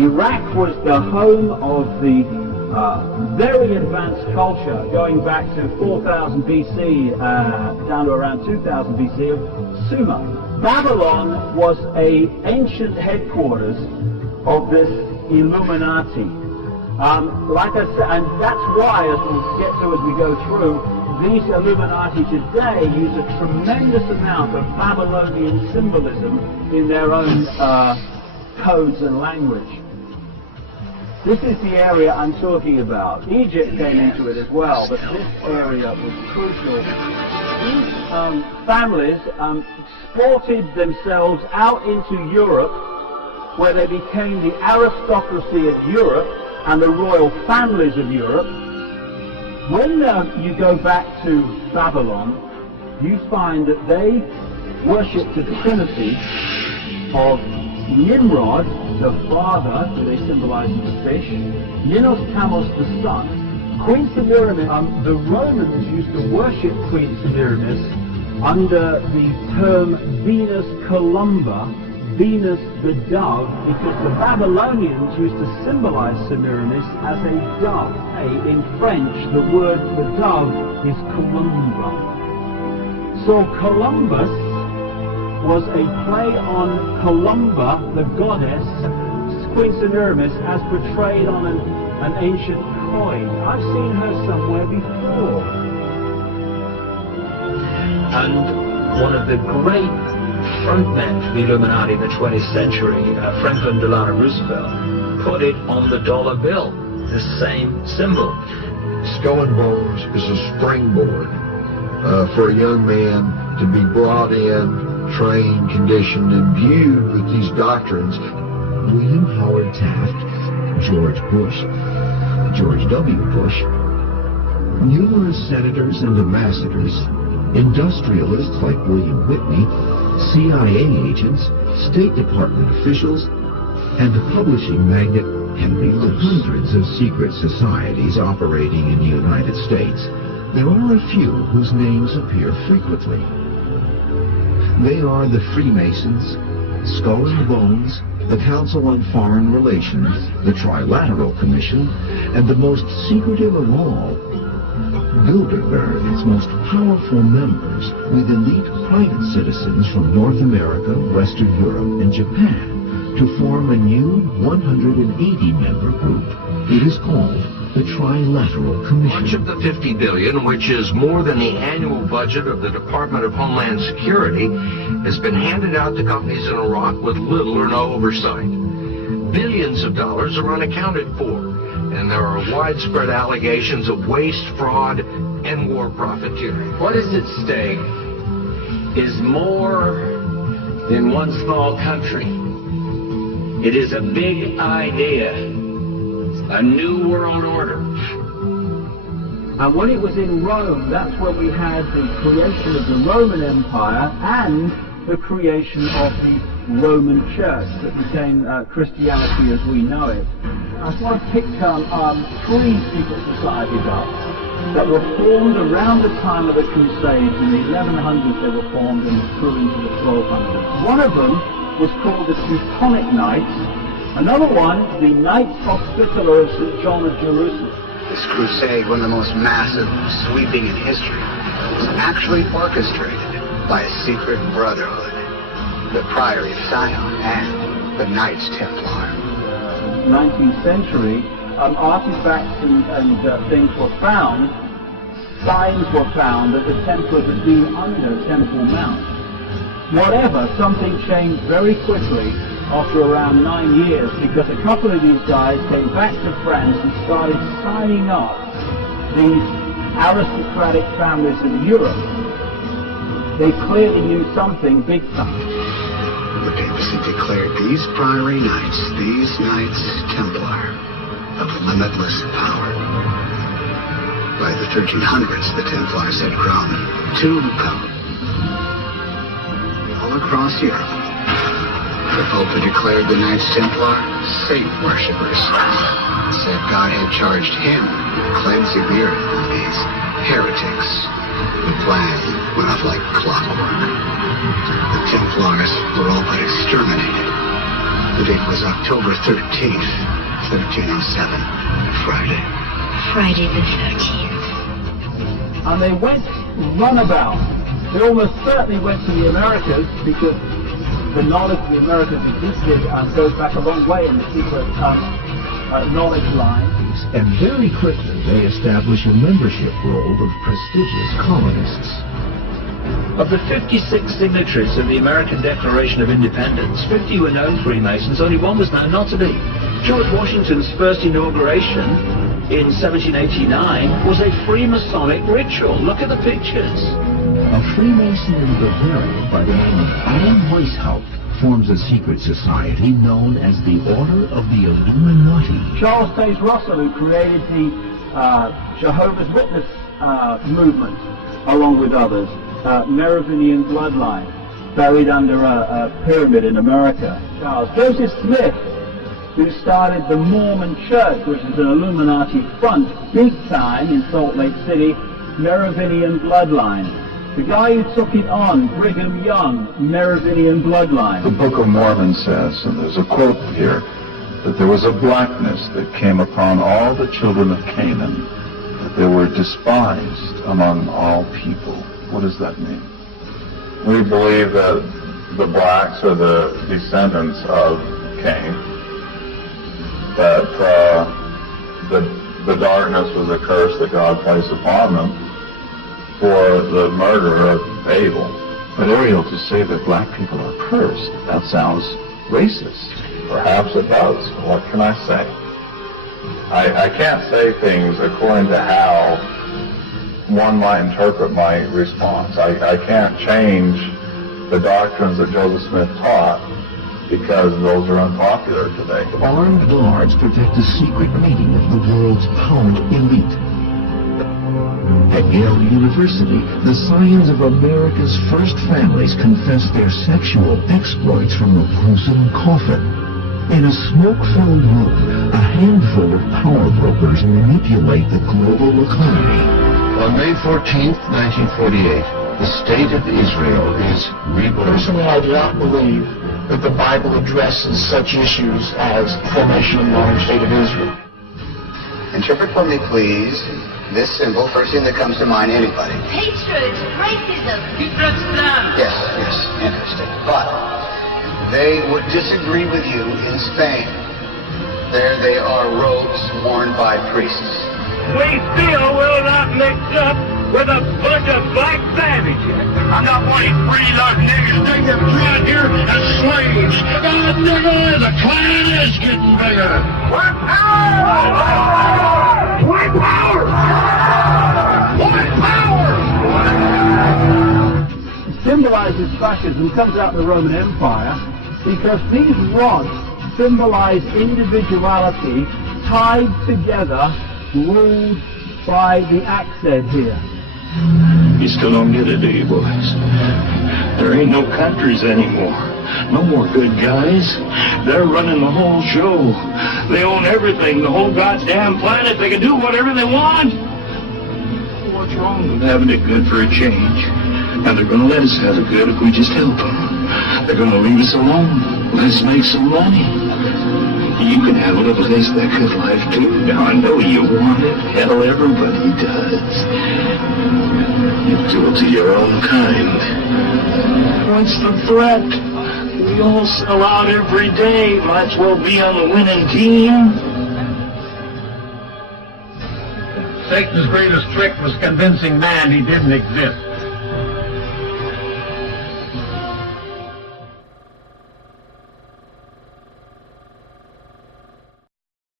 Iraq was the home of the very advanced culture going back to 4000 BC down to around 2000 BC of Sumer. Babylon was an ancient headquarters of this Illuminati. Like I said, and that's why, as we'll get to as we go through, these Illuminati today use a tremendous amount of Babylonian symbolism in their own codes and language. This is the area I'm talking about. Egypt came into it as well, but this area was crucial. These families exported themselves out into Europe, where they became the aristocracy of Europe and the royal families of Europe. When you go back to Babylon, you find that they worship the trinity of Nimrod, the father, who they symbolize as a fish, Minos Tamos, the son, Queen Semiramis. The Romans used to worship Queen Semiramis under the term Venus Columba, Venus the dove, because the Babylonians used to symbolize Semiramis as a dove. In French, the word for dove is columba. So Columbus was a play on Columba, the goddess, Queen Semiramis, as portrayed on an ancient coin. I've seen her somewhere before. And one of the great frontmen for the Illuminati in the 20th century, Franklin Delano Roosevelt, put it on the dollar bill, the same symbol. Skull and Bones is a springboard for a young man to be brought in, trained, conditioned, imbued with these doctrines. William Howard Taft, George Bush, George W. Bush, numerous senators and ambassadors, industrialists like William Whitney, CIA agents, State Department officials, and the publishing magnate Henry Luce. Hundreds of secret societies operating in the United States. There are a few whose names appear frequently. They are the Freemasons, Skull and Bones, the Council on Foreign Relations, the Trilateral Commission, and the most secretive of all, Bilderberg, its most powerful members, with elite private citizens from North America, Western Europe, and Japan, to form a new 180-member group. It is called the Trilateral Commission. Much of the $50 billion, which is more than the annual budget of the Department of Homeland Security, has been handed out to companies in Iraq with little or no oversight. Billions of dollars are unaccounted for, and there are widespread allegations of waste, fraud, and war profiteering. What is at stake is more than one small country. It is a big idea, a new world order. And when it was in Rome, that's when we had the creation of the Roman Empire and the creation of the Roman Church that became Christianity as we know it. I just want to pick three secret societies up that were formed around the time of the Crusades. In the 1100s they were formed and through into the 1200s. One of them was called the Teutonic Knights. Another one, the Knights Hospitaller of St. John of Jerusalem. This crusade, one of the most massive, sweeping in history, was actually orchestrated by a secret brotherhood, the Priory of Sion and the Knights Templar. 19th century, artifacts and things were found, signs were found that the Templars had been under Temple Mount. Whatever, something changed very quickly after around 9 years, because a couple of these guys came back to France and started signing up these aristocratic families of Europe. They clearly knew something big time. The papacy declared these priory knights, these Knights Templar, of limitless power. By the 1300s, the Templars had grown too powerful. All across Europe, the Pope had declared the Knights Templar saint worshippers. Said God had charged him with cleansing the earth of these heretics. The plan went off like clockwork. The Templars were all but exterminated. The date was October 13th, 1307, Friday. Friday the 13th. And they went runabout. They almost certainly went to the Americas because the knowledge of the Americas existed and goes back a long way in the secret knowledge line. And very quickly they establish a membership roll of prestigious colonists. Of the 56 signatories of the American Declaration of Independence, 50 were known Freemasons, only one was known not to be. George Washington's first inauguration in 1789 was a Freemasonic ritual. Look at the pictures. A Freemason in Bavaria by the name of Adam Weishaupt forms a secret society known as the Order of the Illuminati. Charles Taze Russell, who created the Jehovah's Witness movement, along with others, Merovingian bloodline, buried under a pyramid in America. Charles Joseph Smith, who started the Mormon Church, which is an Illuminati front, big time in Salt Lake City, Merovingian bloodline. The guy who took it on, Brigham Young, Merovingian bloodline. The Book of Mormon says, and there's a quote here, that there was a blackness that came upon all the children of Canaan, that they were despised among all people. What does that mean? We believe that the blacks are the descendants of Cain, that the darkness was a curse that God placed upon them for the murder of Abel. But Ariel, to say that black people are cursed, that sounds racist. Perhaps it does. What can I say? I can't say things according to how one might interpret my response. I can't change the doctrines that Joseph Smith taught because those are unpopular today. Armed guards protect a secret meeting of the world's power elite. At Yale University, the scions of America's first families confess their sexual exploits from a gruesome coffin. In a smoke-filled room, a handful of power brokers manipulate the global economy. On May 14th, 1948, the state of Israel is reborn. Personally, I do not believe that the Bible addresses such issues as formation of the modern state of Israel. Interpret for me, please, this symbol, first thing that comes to mind, anybody. Hatred, racism. Yes, interesting. But they would disagree with you in Spain. There they are robes worn by priests. We still will not mix up with a bunch of black savages. I'm not wanting free love niggas. They were brought here as slaves. God, nigga, the clan is getting bigger. White power! White power! White power! It symbolizes fascism, comes out of the Roman Empire, because these rods symbolize individuality tied together, ruled by the axe head here. You still don't get it, do you, boys? There ain't no countries anymore. No more good guys. They're running the whole show. They own everything, the whole goddamn planet. They can do whatever they want. What's wrong with having it good for a change? And they're going to let us have it good if we just help them. They're going to leave us alone. Let us make some money. You can have a little taste of that good life, too. Now, I know you want it. Hell, everybody does. You do it to your own kind. What's the threat? We all sell out every day. Might as well be on the winning team. Satan's greatest trick was convincing man he didn't exist.